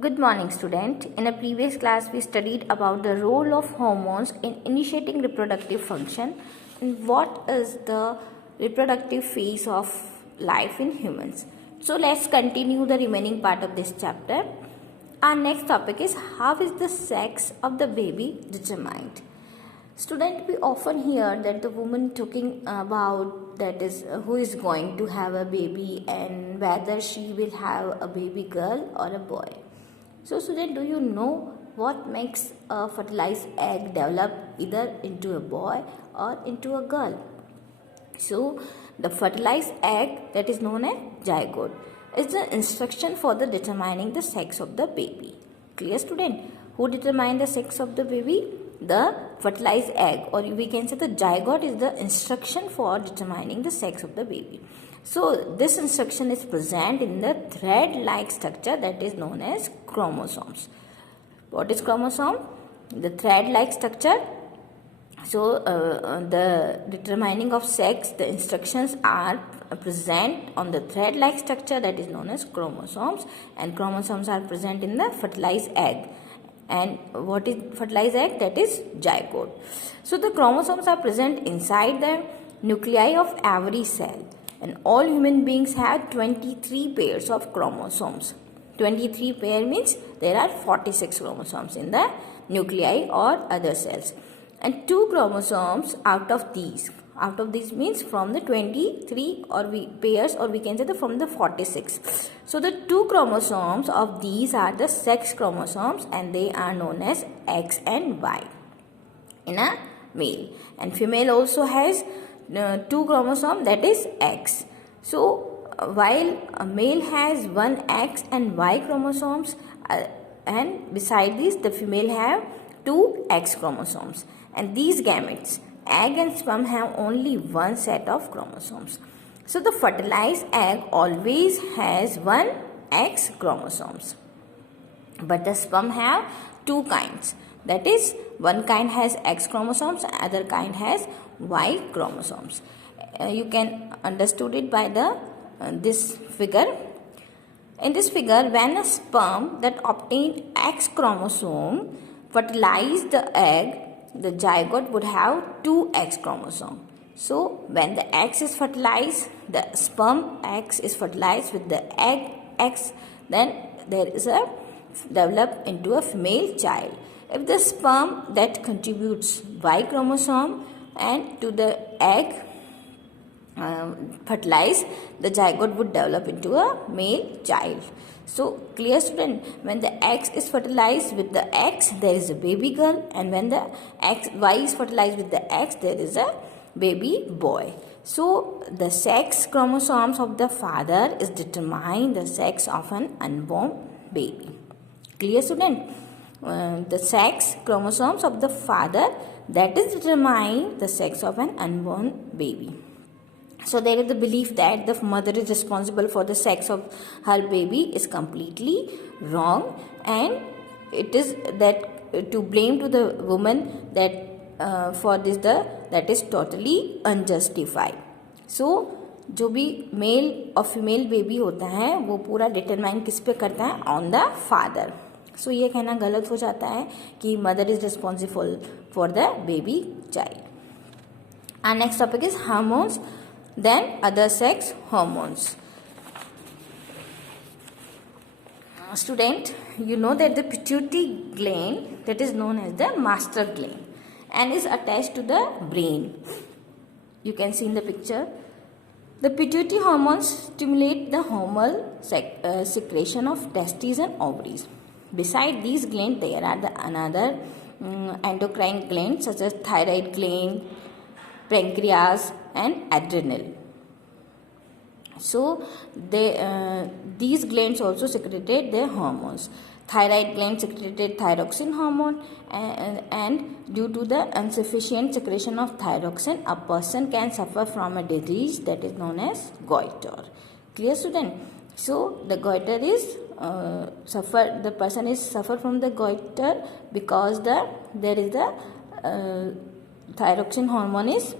Good morning, student. In a previous class, we studied about the role of hormones in initiating reproductive function and what is the reproductive phase of life in humans. So, let's continue the remaining part of this chapter. Our next topic is how is the sex of the baby determined? Student, we often hear that the woman talking about that is who is going to have a baby and whether she will have a baby girl or a boy. So, student, do you know what makes a fertilized egg develop either into a boy or into a girl? So, the fertilized egg that is known as zygote is the instruction for the determining the sex of the baby. Clear, student? Who determine the sex of the baby? The fertilized egg, or we can say the zygote is the instruction for determining the sex of the baby. So, this instruction is present in the thread-like structure that is known as chromosomes. What is chromosome? The thread-like structure. So, the determining of sex, the instructions are present on the thread-like structure that is known as chromosomes, and chromosomes are present in the fertilized egg. And what is fertilized egg? That is zygote. So, the chromosomes are present inside the nuclei of every cell. And all human beings have 23 pairs of chromosomes. 23 pair means there are 46 chromosomes in the nuclei or other cells. And 2 chromosomes out of these means from the 23 pairs, or we can say from the 46. So the 2 chromosomes of these are the sex chromosomes and they are known as X and Y in a male. And female also has 2 chromosomes, that is X. So while a male has 1 X and Y chromosomes, and beside this the female have 2 X chromosomes, and these gametes, egg and sperm, have only one set of chromosomes. So the fertilized egg always has 1 X chromosomes, but the sperm have 2 kinds. That is, one kind has X chromosomes, other kind has Y chromosomes. You can understood it by the this figure. In this figure, when a sperm that obtained X chromosome fertilized the egg, the zygote would have 2 X chromosomes. So, when the X is fertilized, the sperm X is fertilized with the egg X, then there is a develop into a female child. If the sperm that contributes Y chromosome and to the egg fertilized, the zygote would develop into a male child. So, clear, student, when the X is fertilized with the X, there is a baby girl, and when the Y is fertilized with the X, there is a baby boy. So, the sex chromosomes of the father is determine the sex of an unborn baby. Clear, student? The sex chromosomes of the father, that is determine the sex of an unborn baby. So there is the belief that the mother is responsible for the sex of her baby is completely wrong, and it is that to blame to the woman that for this that is totally unjustified. So जो भी mail और female baby होता है वो पूरा determine किस पे करता है? On the father. सो ये कहना गलत हो जाता है कि mother is responsible for the baby child. Our next topic is hormones, then other sex hormones. Student, you know that the pituitary gland, that is known as the master gland, and is attached to the brain. You can see in the picture. The pituitary hormones stimulate the hormonal secretion of testes and ovaries. Beside these glands, there are the another endocrine glands such as thyroid gland, pancreas, and adrenal. So these glands also secreted their hormones. Thyroid gland secreted thyroxine hormone, and due to the insufficient secretion of thyroxine, a person can suffer from a disease that is known as goiter. Clear, student? So the goiter is the person is suffer from the goiter because there is the thyroxine hormone is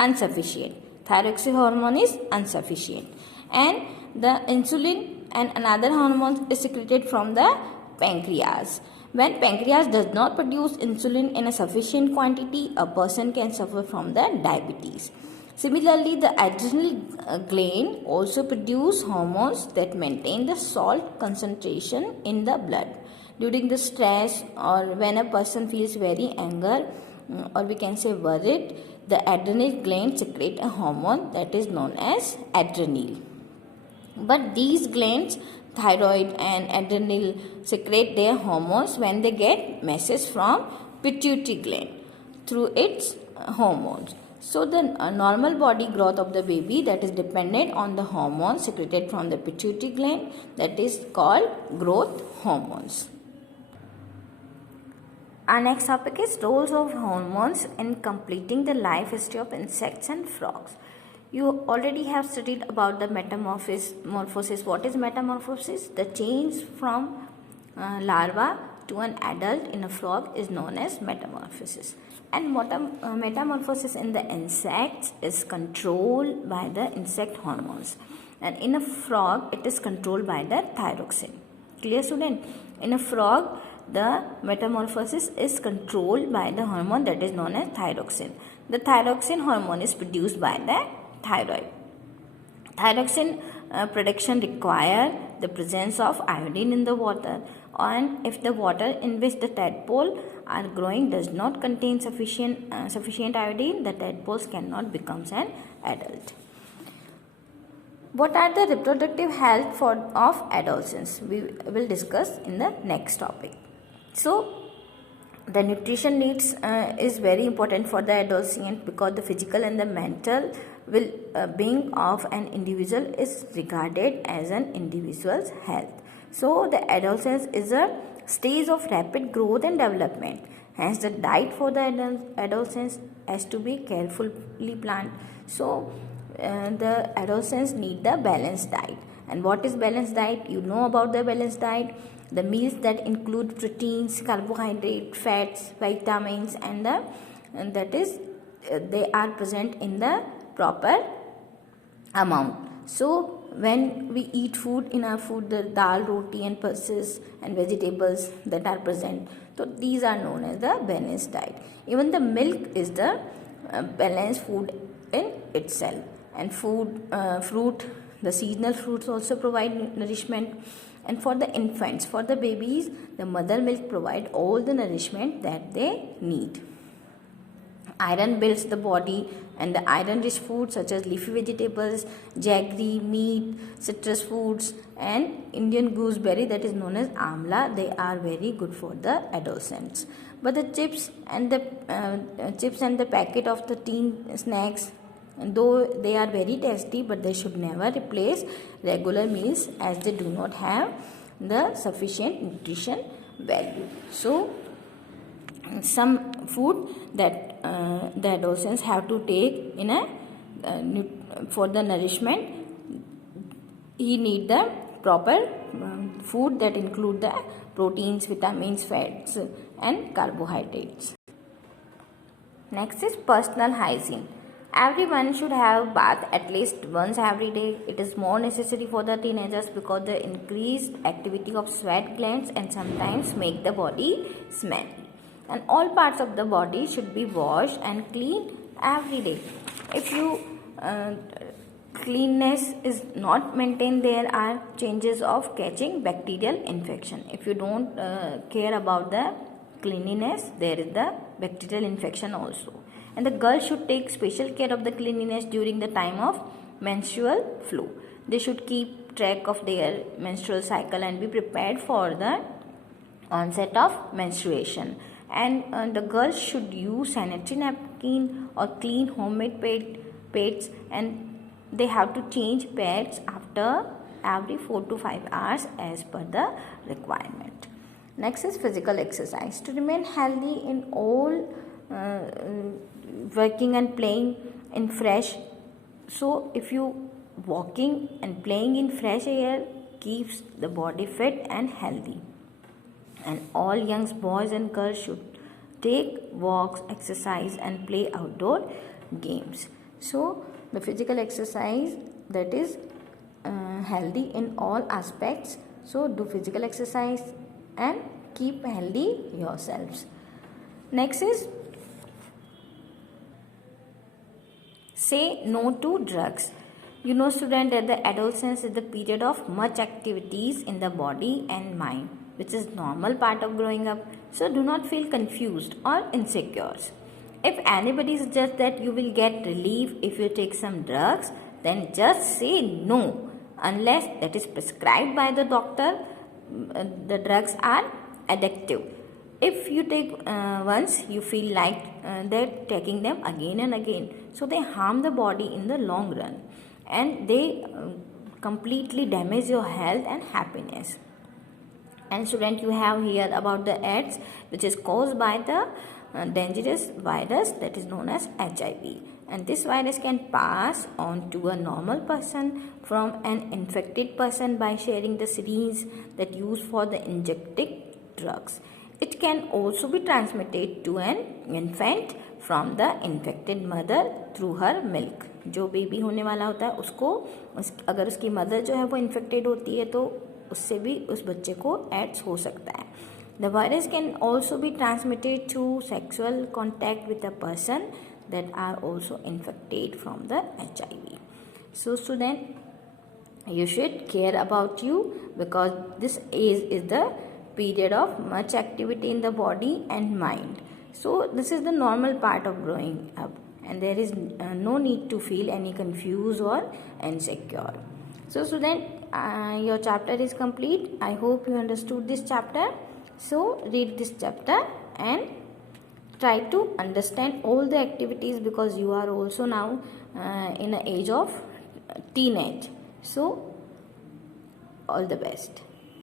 insufficient. Thyroxine hormone is insufficient, and the insulin and another hormone is secreted from the pancreas. When pancreas does not produce insulin in a sufficient quantity, a person can suffer from the diabetes. Similarly, the adrenal gland also produce hormones that maintain the salt concentration in the blood. During the stress or when a person feels very anger or we can say worried, the adrenal gland secrete a hormone that is known as adrenaline. But these glands, thyroid and adrenal, secrete their hormones when they get message from pituitary gland through its hormones. So the normal body growth of the baby, that is dependent on the hormones secreted from the pituitary gland, that is called growth hormones. Our next topic is roles of hormones in completing the life history of insects and frogs. You already have studied about the metamorphosis. What is metamorphosis? The change from larva to an adult in a frog is known as metamorphosis. And metamorphosis in the insects is controlled by the insect hormones. And in a frog, it is controlled by the thyroxine. Clear, student? In a frog, the metamorphosis is controlled by the hormone that is known as thyroxine. The thyroxine hormone is produced by the thyroid. Thyroxine production require the presence of iodine in the water, and if the water in which the tadpole are growing does not contain sufficient iodine, the tadpoles cannot become an adult. What are the reproductive health of adolescents? We will discuss in the next topic. So, the nutrition needs is very important for the adolescent because the physical and the mental being of an individual is regarded as an individual's health. So, the adolescence is a stage of rapid growth and development. Hence, the diet for the adolescents has to be carefully planned. So, the adolescents need the balanced diet. And what is balanced diet? You know about the balanced diet. The meals that include proteins, carbohydrate, fats, vitamins, and they are present in the proper amount. So when we eat food, in our food the dal, roti and pulses and vegetables that are present, so these are known as the balanced diet. Even the milk is the balanced food in itself. And fruit, the seasonal fruits also provide nourishment. And for the infants, for the babies, the mother milk provide all the nourishment that they need. Iron builds the body, and the iron-rich foods such as leafy vegetables, jaggery, meat, citrus foods, and Indian gooseberry, that is known as amla, they are very good for the adolescents. But the chips and the packet of the teen snacks, though they are very tasty, but they should never replace regular meals as they do not have the sufficient nutrition value. So, some food that the adolescents have to take in for the nourishment, he need the proper food that include the proteins, vitamins, fats, and carbohydrates. Next is personal hygiene. Everyone should have bath at least once every day. It is more necessary for the teenagers because the increased activity of sweat glands and sometimes make the body smell. And all parts of the body should be washed and cleaned every day. If you cleanness is not maintained, there are chances of catching bacterial infection. If you don't care about the cleanliness, there is the bacterial infection also. And the girl should take special care of the cleanliness during the time of menstrual flow. They should keep track of their menstrual cycle and be prepared for the onset of menstruation. And the girls should use sanitary napkin or clean homemade pads, and they have to change pads after every 4 to 5 hours as per the requirement. Next is physical exercise. To remain healthy in all working and playing in fresh, so if you walking and playing in fresh air keeps the body fit and healthy. And all young boys and girls should take walks, exercise and play outdoor games. So the physical exercise, that is healthy in all aspects. So do physical exercise and keep healthy yourselves. Next is say no to drugs. You know, student, that the adolescence is the period of much activities in the body and mind, which is normal part of growing up. So do not feel confused or insecure. If anybody suggests that you will get relief if you take some drugs, then just say no, unless that is prescribed by the doctor. The drugs are addictive. If you take once, you feel like that taking them again and again, so they harm the body in the long run, and they completely damage your health and happiness. And student, you have here about the AIDS, which is caused by the dangerous virus that is known as HIV, and this virus can pass on to a normal person from an infected person by sharing the syringe that used for the injecting drugs. It can also be transmitted to an infant from the infected mother through her milk. जो baby होने वाला होता है उसको अगर उसकी mother जो है वो इन्फेक्टेड होती है तो उससे भी उस बच्चे को एड्स हो सकता है. The virus can also be transmitted through sexual contact with a person that are also infected from the HIV. So student, you should care about you, because this age is the period of much activity in the body and mind. So this is the normal part of growing up, and there is no need to feel any confused or insecure. So student, your chapter is complete. I hope you understood this chapter. So read this chapter and try to understand all the activities, because you are also now in the age of teenage. So all the best.